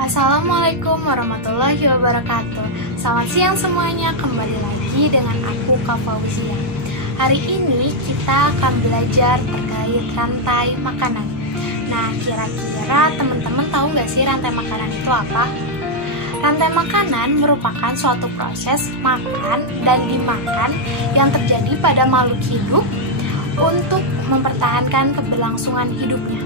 Assalamualaikum warahmatullahi wabarakatuh. Selamat siang semuanya, kembali lagi dengan aku Kak Fauzia. Hari ini kita akan belajar terkait rantai makanan. Nah, kira-kira teman-teman tahu nggak sih rantai makanan itu apa? Rantai makanan merupakan suatu proses makan dan dimakan yang terjadi pada makhluk hidup untuk mempertahankan keberlangsungan hidupnya.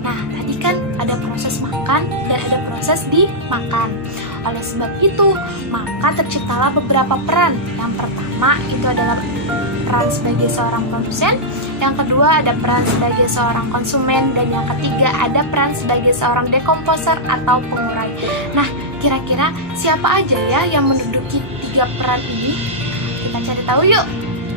Nah, tadi kan ada proses makan dan ada proses dimakan. Oleh sebab itu, maka terciptalah beberapa peran. Yang pertama itu adalah peran sebagai seorang produsen, yang kedua ada peran sebagai seorang konsumen, dan yang ketiga ada peran sebagai seorang dekomposer atau pengurai. Nah, kira-kira siapa aja ya yang menduduki tiga peran ini? Kita cari tahu yuk.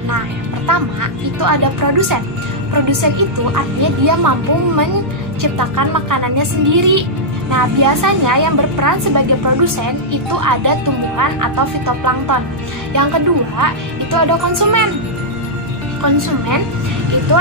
Nah, yang pertama itu ada produsen. Produsen itu artinya dia mampu menciptakan makanannya sendiri. Nah, biasanya yang berperan sebagai produsen itu ada tumbuhan atau fitoplankton. Yang kedua, itu ada konsumen. Konsumen itu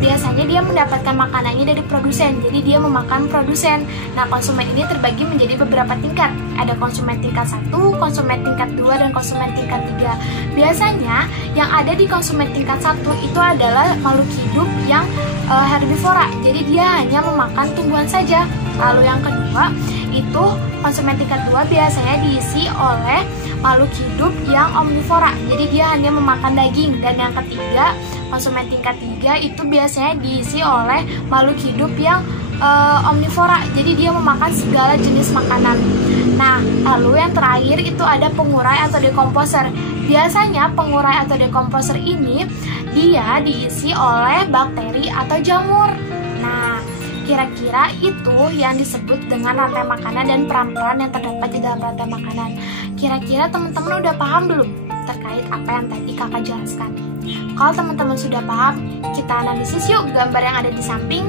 biasanya dia mendapatkan makanannya dari produsen, jadi dia memakan produsen. Nah, konsumen ini terbagi menjadi beberapa tingkat. Ada konsumen tingkat 1, konsumen tingkat 2, dan konsumen tingkat 3. Biasanya yang ada di konsumen tingkat 1 itu adalah makhluk hidup yang herbivora, jadi dia hanya memakan tumbuhan saja. Lalu yang kedua, itu konsumen tingkat 2 biasanya diisi oleh makhluk hidup yang omnivora, jadi dia hanya memakan daging. Dan yang ketiga, konsumen tingkat 3 itu biasanya diisi oleh makhluk hidup yang omnivora, jadi dia memakan segala jenis makanan. Nah, lalu yang terakhir itu ada pengurai atau dekomposer. Biasanya pengurai atau dekomposer ini dia diisi oleh bakteri atau jamur. Nah, kira-kira itu yang disebut dengan rantai makanan dan peran-peran yang terdapat di dalam rantai makanan. Kira-kira teman-teman udah paham belum terkait apa yang tadi kakak jelaskan? Kalau teman-teman sudah paham, kita analisis yuk gambar yang ada di samping.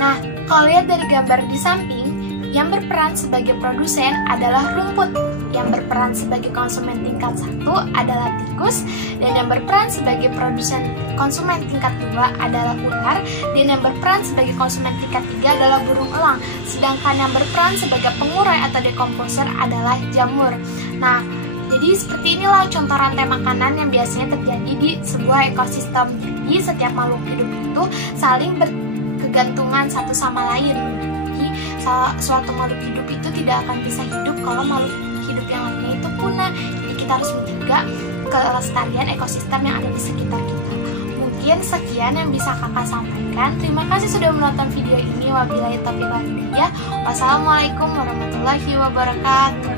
Nah, kalau lihat dari gambar di samping, yang berperan sebagai produsen adalah rumput, yang berperan sebagai konsumen tingkat 1 adalah tikus, dan yang berperan sebagai produsen konsumen tingkat 2 adalah ular, dan yang berperan sebagai konsumen tingkat 3 adalah burung elang. Sedangkan yang berperan sebagai pengurai atau dekomposer adalah jamur. Nah, jadi seperti inilah contoh rantai makanan yang biasanya terjadi di sebuah ekosistem. Jadi setiap makhluk hidup itu saling berkegantungan satu sama lain. Jadi suatu makhluk hidup itu tidak akan bisa hidup kalau makhluk hidup yang lainnya itu punah. Jadi kita harus menjaga kelestarian ekosistem yang ada di sekitar kita. Mungkin sekian yang bisa kakak sampaikan. Terima kasih sudah menonton video ini. Wabillahi taufiq wal hidayah. Wassalamualaikum warahmatullahi wabarakatuh.